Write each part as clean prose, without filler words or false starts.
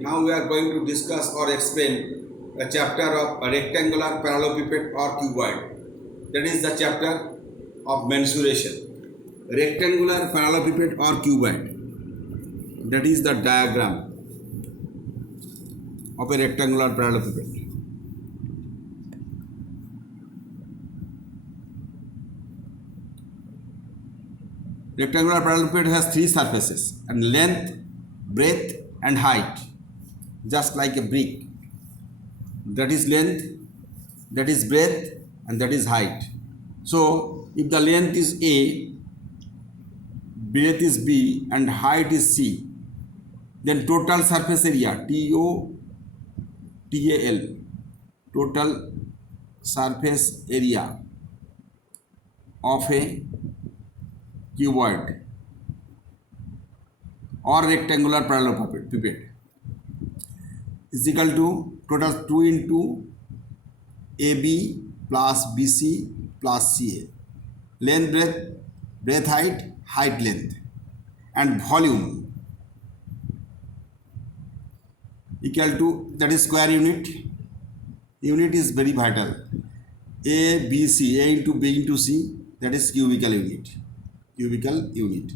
Now we are going to discuss or explain a chapter of a rectangular parallelepiped or cuboid. That is the chapter of mensuration. Rectangular parallelepiped or cuboid. That is the diagram of a rectangular parallelepiped. Rectangular parallelepiped has three surfaces and length, breadth and height, just like a brick. That is length, that is breadth and that is height. So if the length is A, breadth is B and height is C, then total surface area TOTAL, total surface area of a cuboid or rectangular parallelepiped is equal to total 2 into AB plus BC plus CA. Length, breadth, height, height, length, and volume equal to, that is square unit. Unit is very vital. A, B, C, A into B into C, that is cubical unit. Cubical unit.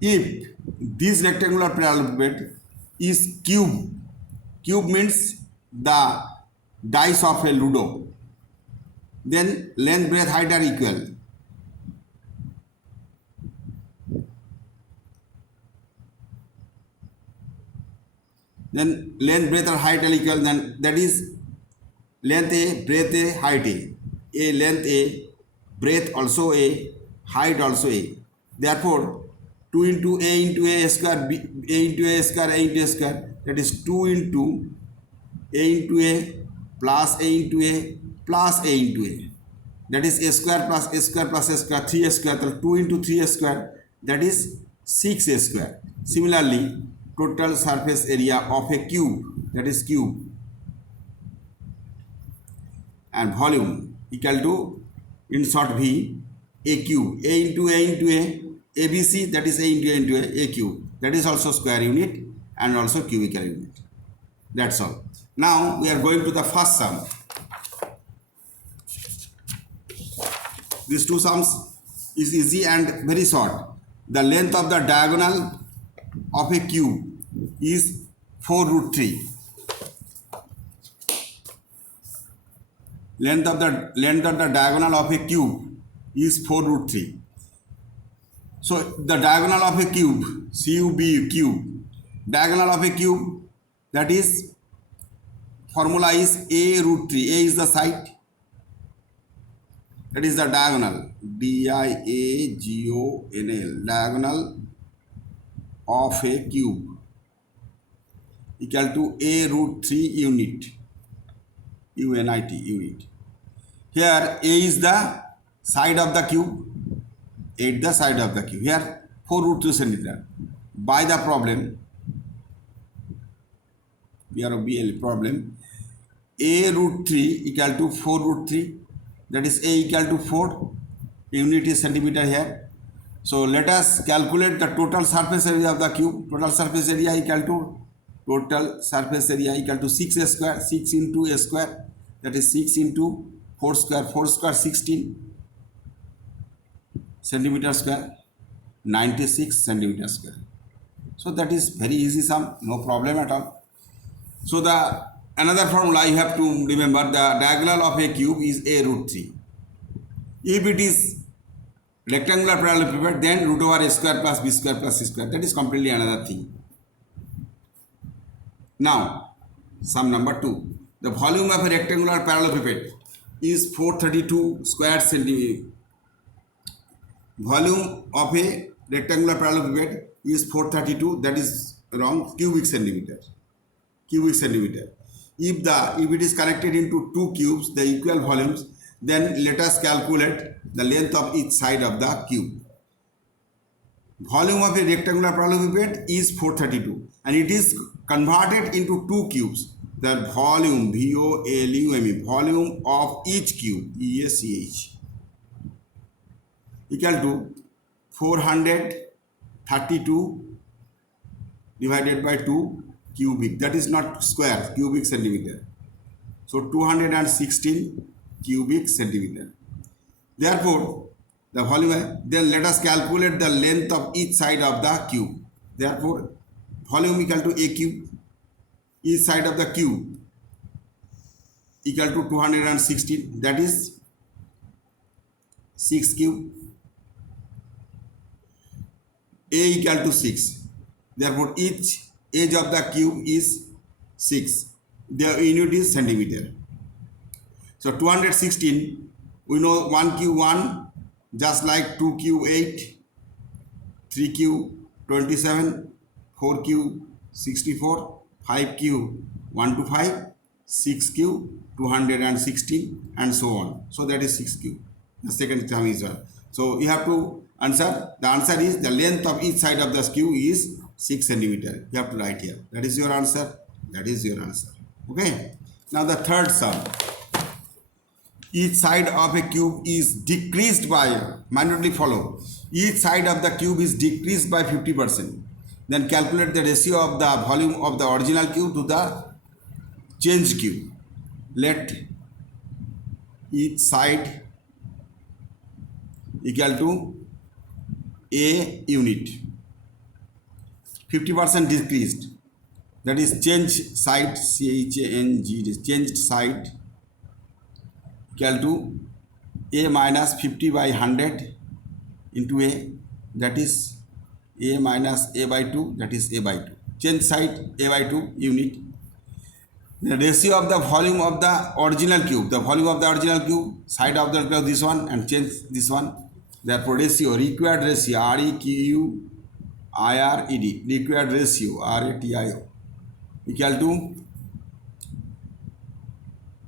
If this rectangular parallelepiped is cube, cube means the dice of a Ludo, then length, breadth, height are equal. Then length, breadth or height are equal, then that is length A, breadth A, height A. A length A, breadth also A, height also A. Therefore, 2 into A square, B, A into A square, A into A square, that is 2 into A plus A into A plus A into A. That is A square plus A square plus A square, 3A square, 2 into 3A square, that is 6A square. Similarly, total surface area of a cube, that is cube, and volume equal to, in short V, A cube, A into A, ABC, that is A into A cube, that is also square unit and also cubical unit. That's all. Now we are going to the first sum. These two sums is easy and very short. The length of the diagonal of a cube is 4 root 3. Length of the diagonal of a cube is 4 root 3. So the diagonal of a cube, CUB, cube, diagonal of a cube, that is, formula is A root 3. A is the side, that is the diagonal, DIAGONAL, diagonal of a cube equal to A root 3 unit, UNIT, unit. Here A is the side of the cube, 8 the side of the cube. Here 4 root 3 centimeter. By the problem, we are a BL problem, A root 3 equal to 4 root 3, that is A equal to 4, unit is centimeter here. So let us calculate the total surface area of the cube. Total surface area equal to 6A square, 6 into A square, that is 6 into 4 square 16 centimeter square, 96 centimeter square. So that is very easy sum, no problem at all. So the another formula you have to remember, the diagonal of a cube is A root 3. If it is rectangular parallelepiped, then root over A square plus B square plus C square. That is completely another thing. Now, sum number 2. The volume of a rectangular parallelepiped is 432 square centimeter. Volume of a rectangular parallelepiped is 432, that is wrong, cubic centimeter. Cubic centimeter. If it is connected into two cubes, the equal volumes, then let us calculate the length of each side of the cube. Volume of a rectangular parallelepiped is 432 and it is converted into two cubes. The volume, VOLUME, volume of each cube, ESCH, equal to 432 divided by 2 cubic, that is not square, cubic centimeter. So 216 cubic centimeter. Therefore, the volume, then let us calculate the length of each side of the cube. Therefore, volume equal to a cube, each side of the cube equal to 216, that is 6 cube, a equal to 6. Therefore, each edge of the cube is 6. The unit is centimeter. So 216, we know 1 cube 1, just like 2 cube 8, 3 cube 27, 4 cube 64, 5 cube 1 to 5, 6 cube 216, and so on. So that is 6 cube. The second term is 1. So you have to answer. The answer is the length of each side of the cube is 6 centimeter. You have to write here. That is your answer. That is your answer. Okay. Now the third sum. Each side of a cube is decreased by, minutely follow, each side of the cube is decreased by 50%. Then calculate the ratio of the volume of the original cube to the changed cube. Let each side equal to a unit. 50% decreased, that is changed side, C-H-A-N-G, changed side equal to a minus 50 by 100 into a, that is a minus a by 2, that is a by 2. Change side a by 2 unit. The ratio of the volume of the original cube, the volume of the original cube, side of the cube, this one, and change this one. Therefore, ratio, required ratio, R-E-Q-U-I-R-E-D, required ratio, R-A-T-I-O, equal to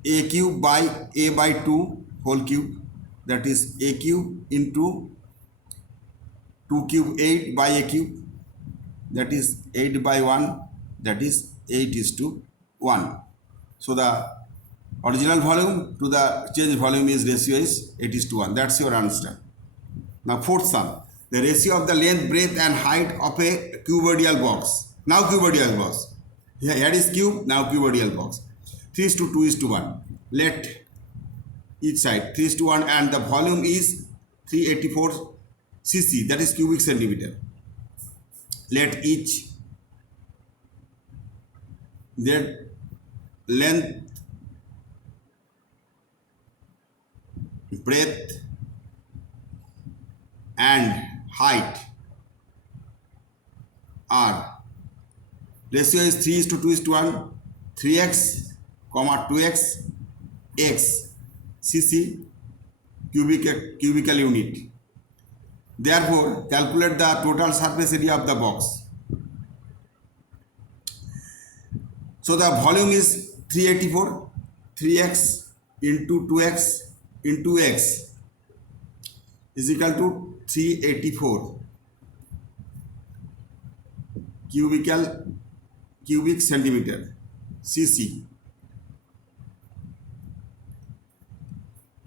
a cube by a by 2 whole cube, that is a cube into 2 cube 8 by a cube, that is 8 by 1, that is 8:1. So the original volume to the change volume is ratio is 8:1. That's your answer. Now fourth sum. The ratio of the length, breadth and height of a cuboidal box. Now cuboidal box. Here is cube, now cuboidal box. 3:2:1. Let each side 3:1, and the volume is 384 cc, that is cubic centimeter. Let each their length, breadth and height are, ratio is 3:2:1, 3x, 2x, x, cc, cubical unit. Therefore, calculate the total surface area of the box. So the volume is 384, 3x into 2x into x is equal to 384 cubic centimeter, cc,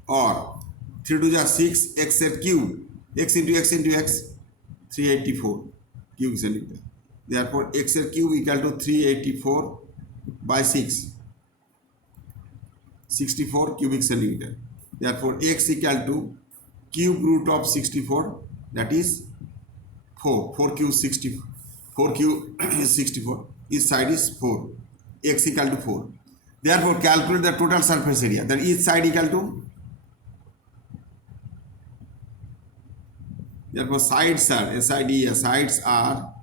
or 3 to the 6, x cube, x into x into x, 384 cubic centimeter. Therefore, x cube equal to 384 by 6, 64 cubic centimeter. Therefore, x equal to cube root of 64, that is 4. 4 cube 64. 4 cube is 64. Each side is 4. X equal to 4. Therefore, calculate the total surface area. Then each side equal to. Therefore, sides are sides are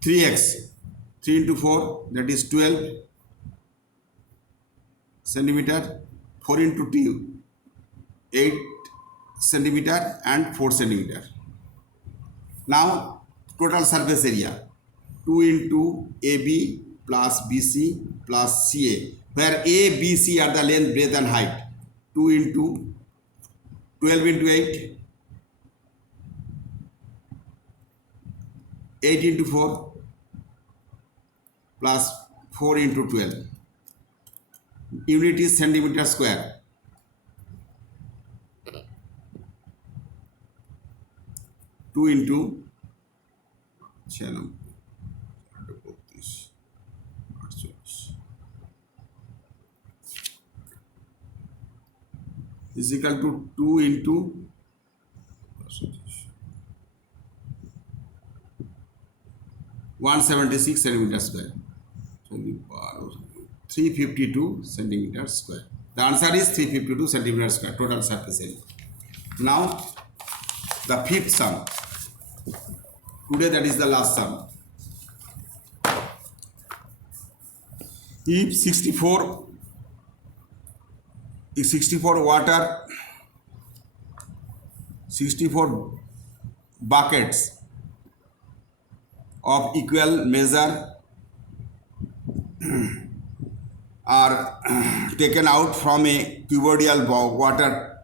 3x. 3 into 4, that is 12 centimeter. 4 into 2, 8 centimeter and 4 centimeter. Now total surface area 2 into AB plus BC plus CA, where A, B, C are the length, breadth and height. 2 into 12 into 8, 8 into 4 plus 4 into 12. Unit is centimeter square. Two into 96 is equal to 2 into 176 centimeter square. So 352 centimeter square. The answer is 352 centimeter square total surface area. Now the fifth sum. Today that is the last sum. If 64 water, 64 buckets of equal measure are taken out from a cuboidal water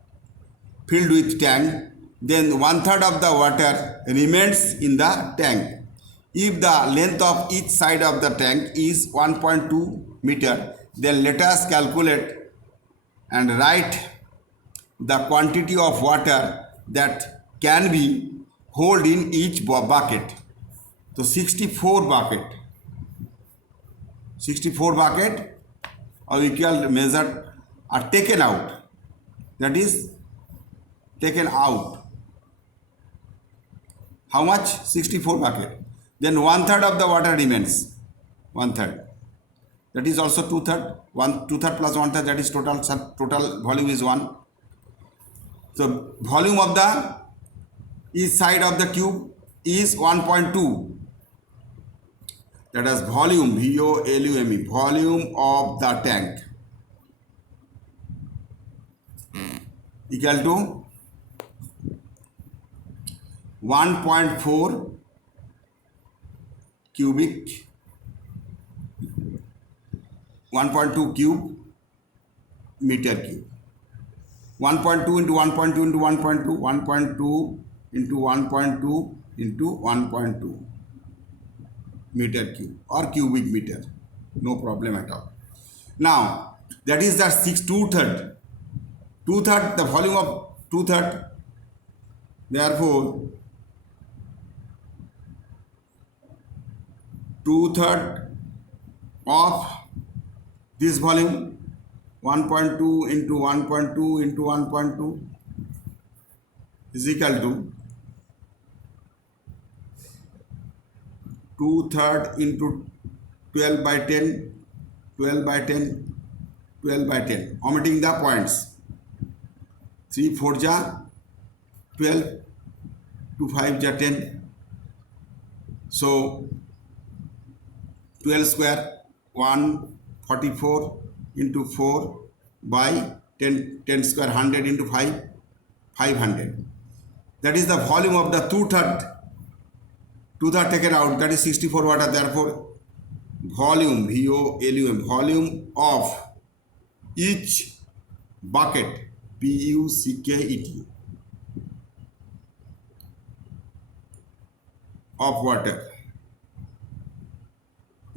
filled with tank, then 1/3 of the water remains in the tank. If the length of each side of the tank is 1.2 meter, then let us calculate and write the quantity of water that can be held in each bucket. So 64 bucket of equal measure are taken out. That is taken out. How much? 64 bucket. Then 1/3 of the water remains. 1/3. That is also 2/3. 2/3 plus 1/3, that is total volume is 1. So volume of the each side of the cube is 1.2. That is volume, VOLUME, volume of the tank equal to 1.4 cubic, 1.2 cube meter cube. 1.2 into 1.2 into 1.2, 1.2 into 1.2 into 1.2 meter cube or cubic meter, no problem at all. Now that is the 2/3, the volume of 2/3. Therefore 2/3 of this volume, 1.2 into 1.2 into 1.2 is equal to 2/3 into 12 by 10, 12 by 10, 12 by 10. Omitting the points. 3 4 ja 12, 2 5 ja 10. So 12 square 144 into 4 by 10, 10 square 100 into 5, 500. That is the volume of the 2/3 taken out, that is 64 water. Therefore volume, VOLUME, volume of each bucket, BUCKET, of water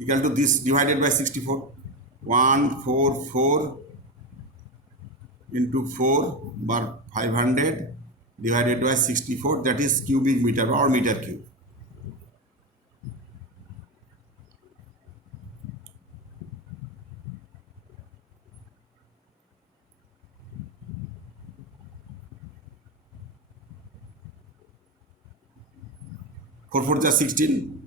equal to this divided by 64. 144 into 4 bar 500 divided by 64, that is cubic meter or meter cube. Four 4 is 16.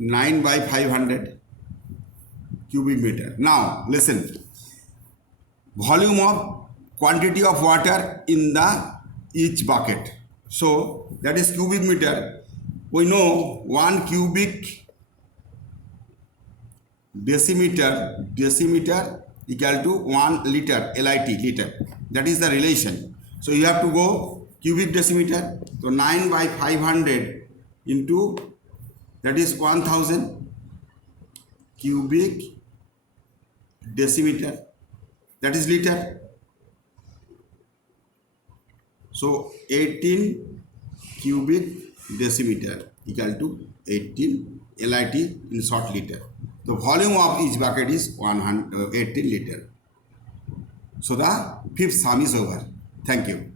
9 by 500 cubic meter. Now listen. Volume of quantity of water in the each bucket. So that is cubic meter. We know 1 cubic decimeter equal to 1 liter, LIT, liter. That is the relation. So you have to go cubic decimeter. So 9 by 500 into, that is 1000 cubic decimeter, that is liter. So 18 cubic decimeter equal to 18 LIT in short liter. The volume of each bucket is 18 liter. So the fifth sum is over. Thank you.